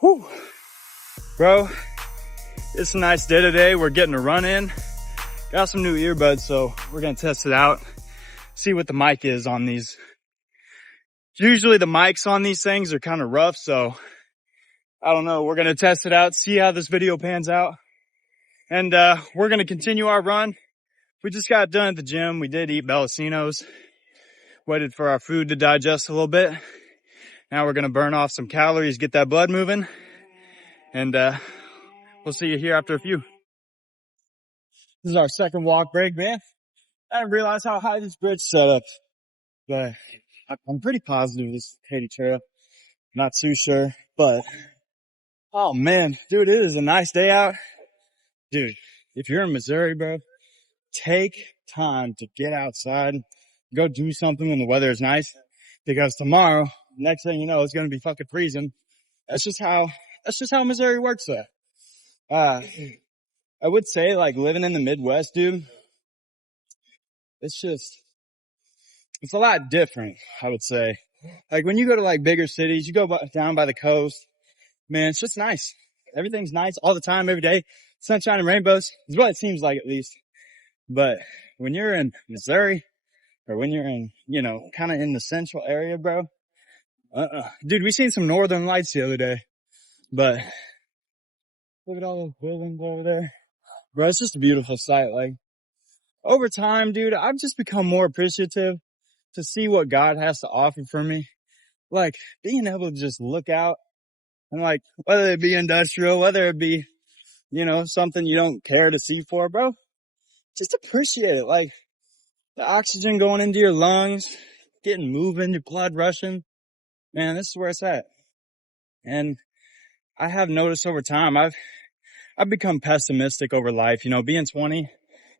Whew. Bro, it's a nice day today. We're getting a run in. Got some new earbuds, so we're gonna test it out. See what the mic is on these. Usually the mics on these things are kind of rough, so I don't know. We're gonna test it out, see how this video pans out. And we're gonna continue our run. We just got done at the gym. We did eat Bellasinos. Waited for our food to digest a little bit. Now we're gonna burn off some calories, get that blood moving. And we'll see you here after a few. This is our second walk break, man. I didn't realize how high this bridge set up, but I'm pretty positive this is Katy Trail. Not too sure, but oh man, dude, it is a nice day out. Dude, if you're in Missouri, bro, take time to get outside, go do something when the weather is nice, because tomorrow, next thing you know, it's going to be fucking freezing. That's just how Missouri works there. I would say, like, living in the Midwest, dude, it's a lot different, I would say. Like, when you go to, like, bigger cities, you go down by the coast, man, it's just nice. Everything's nice all the time, every day. Sunshine and rainbows is what it seems like, at least. But when you're in Missouri, or when you're in, you know, kind of in the central area, bro, dude, we seen some northern lights the other day, but look at all those buildings over there. Bro, it's just a beautiful sight. Like, over time, dude, I've just become more appreciative to see what God has to offer for me. Like, being able to just look out and, like, whether it be industrial, whether it be, you know, something you don't care to see for, bro, just appreciate it. Like, the oxygen going into your lungs, getting moving, your blood rushing. Man, this is where it's at. And I have noticed over time, I've become pessimistic over life. You know, being 20,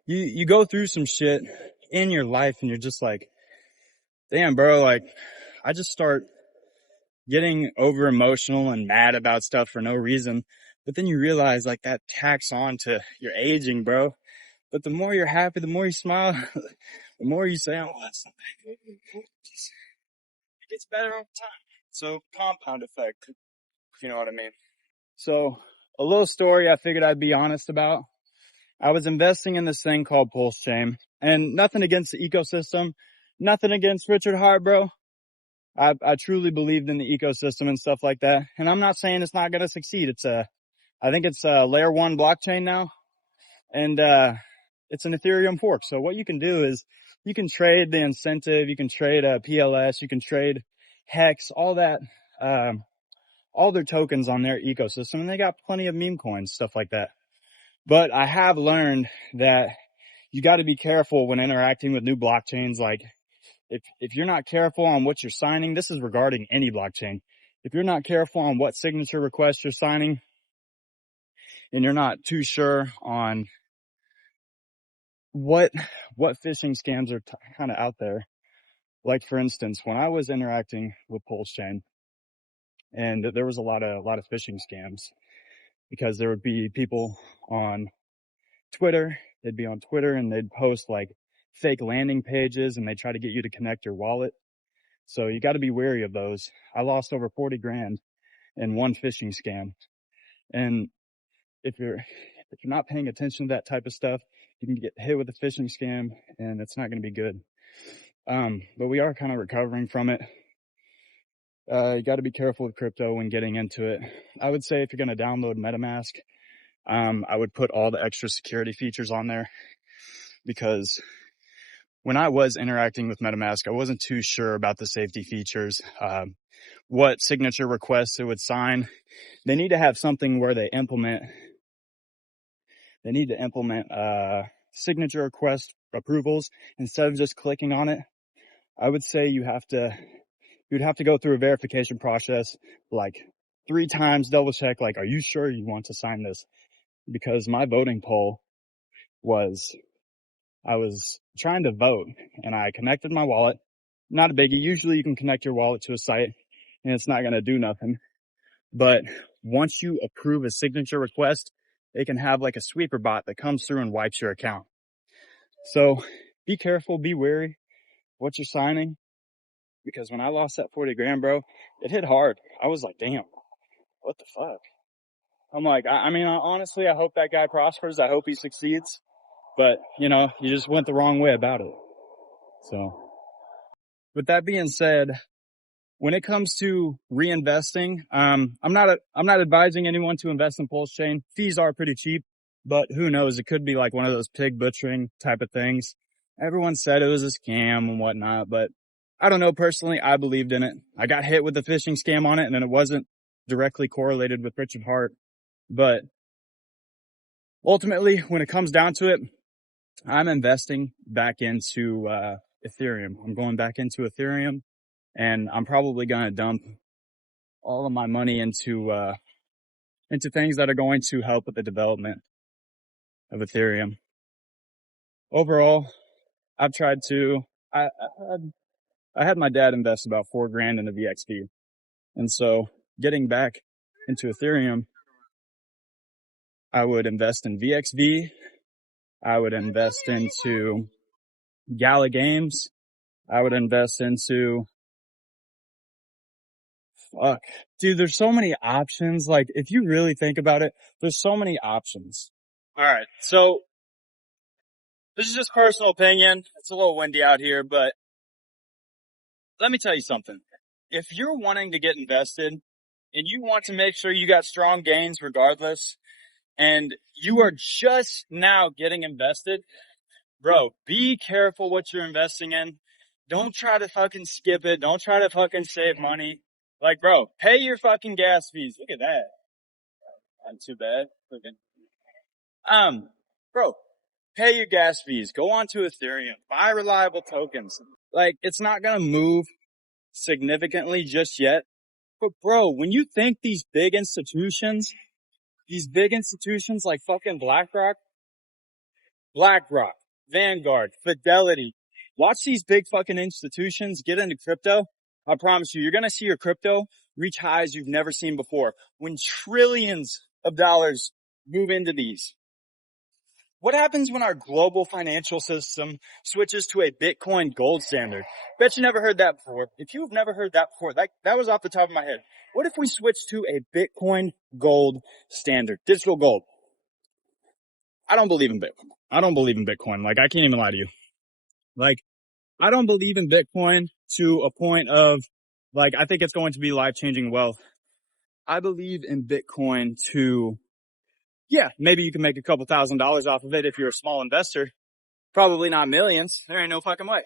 you go through some shit in your life and you're just like, damn, bro, like, I just start getting over emotional and mad about stuff for no reason. But then you realize, like, that tacks on to your aging, bro. But the more you're happy, the more you smile, the more you say, oh, that's something. It gets better over time. So, compound effect, if you know what I mean. So, a little story I figured I'd be honest about. I was investing in this thing called Pulse Chain, and nothing against the ecosystem, nothing against Richard Hart, bro. I truly believed in the ecosystem and stuff like that. And I'm not saying it's not going to succeed. I think it's a layer 1 blockchain now, and it's an Ethereum fork. So what you can do is you can trade the incentive, you can trade PLS, you can trade Hex, all that, all their tokens on their ecosystem, and they got plenty of meme coins, stuff like that. But I have learned that you got to be careful when interacting with new blockchains. Like, if you're not careful on what you're signing, this is regarding any blockchain. If you're not careful on what signature request you're signing, and you're not too sure on what phishing scams are kind of out there. Like, for instance, when I was interacting with Pulse Chain, and there was a lot of phishing scams, because there would be people on Twitter, they'd be on Twitter and they'd post like fake landing pages and they try to get you to connect your wallet. So you got to be wary of those. I lost over 40 grand in one phishing scam. And if you're not paying attention to that type of stuff, you can get hit with a phishing scam and it's not going to be good. But we are kind of recovering from it. You got to be careful with crypto when getting into it. I would say if you're going to download MetaMask, I would put all the extra security features on there, because when I was interacting with MetaMask, I wasn't too sure about the safety features, what signature requests it would sign. They need to have something where they need to implement signature request approvals instead of just clicking on it. I would say you'd have to go through a verification process, like 3 times, double check, like, are you sure you want to sign this? Because my voting poll was, I was trying to vote and I connected my wallet. Not a biggie. Usually you can connect your wallet to a site and it's not going to do nothing. But once you approve a signature request, they can have like a sweeper bot that comes through and wipes your account. So be careful, be wary what you're signing, because when I lost that 40 grand, bro, it hit hard. I was like, damn, what the fuck? I'm like, I mean, honestly, I hope that guy prospers. I hope he succeeds. But, you know, you just went the wrong way about it. So, with that being said, when it comes to reinvesting, I'm not advising anyone to invest in Pulse Chain. Fees are pretty cheap, but who knows? It could be like one of those pig butchering type of things. Everyone said it was a scam and whatnot, but I don't know. Personally, I believed in it. I got hit with a phishing scam on it, and then it wasn't directly correlated with Richard Heart. But ultimately, when it comes down to it, I'm investing back into Ethereum. I'm going back into Ethereum, and I'm probably going to dump all of my money into things that are going to help with the development of Ethereum. Overall, I've tried to. I had my dad invest about $4,000 into VXV, and so getting back into Ethereum, I would invest in VXV. I would invest into Gala Games. I would invest into, fuck, dude, there's so many options. Like, if you really think about it, there's so many options. All right. So this is just personal opinion. It's a little windy out here, but let me tell you something. If you're wanting to get invested and you want to make sure you got strong gains regardless, and you are just now getting invested, bro, be careful what you're investing in. Don't try to fucking skip it. Don't try to fucking save money. Like, bro, pay your fucking gas fees. Look at that. Not too bad. Bro, pay your gas fees. Go on to Ethereum. Buy reliable tokens. Like, it's not gonna move significantly just yet. But bro, when you think these big institutions like fucking BlackRock, Vanguard, Fidelity, watch these big fucking institutions get into crypto. I promise you, you're going to see your crypto reach highs you've never seen before when trillions of dollars move into these. What happens when our global financial system switches to a Bitcoin gold standard? Bet you never heard that before. If you've never heard that before, that was off the top of my head. What if we switch to a Bitcoin gold standard, digital gold? I don't believe in Bitcoin. I don't believe in Bitcoin. Like, I can't even lie to you. Like, I don't believe in Bitcoin to a point of, like, I think it's going to be life-changing wealth. I believe in Bitcoin to, yeah, maybe you can make a couple $1,000s off of it if you're a small investor. Probably not millions. There ain't no fucking way.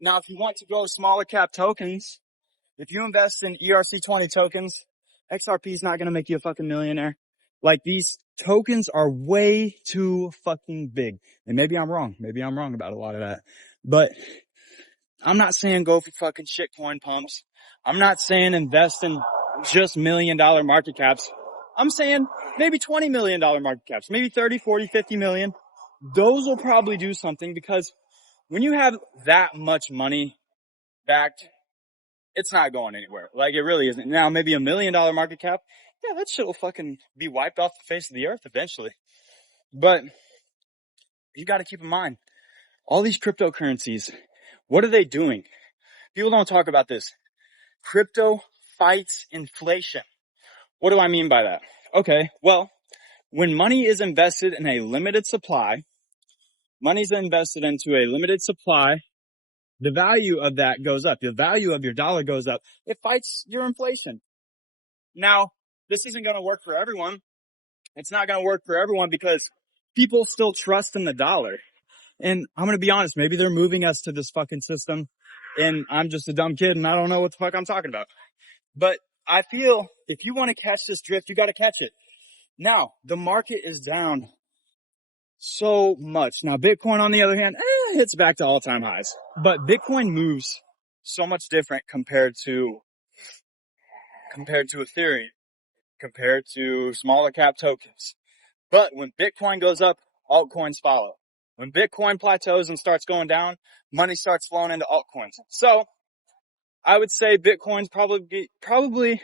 Now, if you want to go smaller cap tokens, if you invest in ERC20 tokens, XRP is not going to make you a fucking millionaire. Like, these tokens are way too fucking big. And maybe I'm wrong. Maybe I'm wrong about a lot of that. But I'm not saying go for fucking shitcoin pumps. I'm not saying invest in just $1 million market caps. I'm saying maybe $20 million market caps, maybe 30, 40, 50 million. Those will probably do something, because when you have that much money backed, it's not going anywhere. Like, it really isn't. Now, maybe $1 million market cap, yeah, that shit will fucking be wiped off the face of the earth eventually. But you got to keep in mind, all these cryptocurrencies, what are they doing? People don't talk about this. Crypto fights inflation. What do I mean by that? Okay, well, when money is invested in a limited supply, money's invested into a limited supply, the value of that goes up. The value of your dollar goes up. It fights your inflation. Now, this isn't going to work for everyone. It's not going to work for everyone because people still trust in the dollar. And I'm going to be honest, maybe they're moving us to this fucking system and I'm just a dumb kid and I don't know what the fuck I'm talking about. But I feel if you want to catch this drift, you got to catch it. Now, the market is down so much. Now, Bitcoin, on the other hand, hits back to all-time highs. But Bitcoin moves so much different compared to Ethereum, compared to smaller cap tokens. But when Bitcoin goes up, altcoins follow. When Bitcoin plateaus and starts going down, money starts flowing into altcoins. So I would say Bitcoin's probably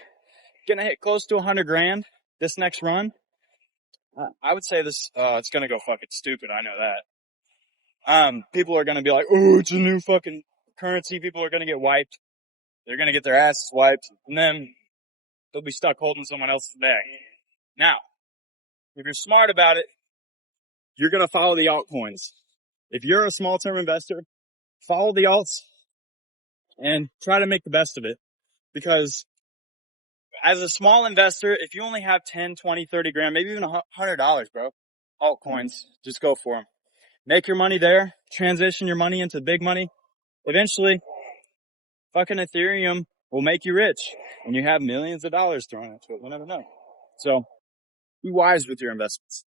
gonna hit close to 100 grand this next run. I would say this, it's gonna go fucking stupid. I know that. People are gonna be like, oh, it's a new fucking currency. People are gonna get wiped. They're gonna get their asses wiped. And then they'll be stuck holding someone else's bag. Now, if you're smart about it, you're going to follow the altcoins. If you're a small term investor, follow the alts and try to make the best of it. Because as a small investor, if you only have 10, 20, 30 grand, maybe even $100, bro, altcoins, just go for them. Make your money there, transition your money into big money. Eventually, fucking Ethereum will make you rich and you have millions of dollars thrown into it. We'll never know. So be wise with your investments.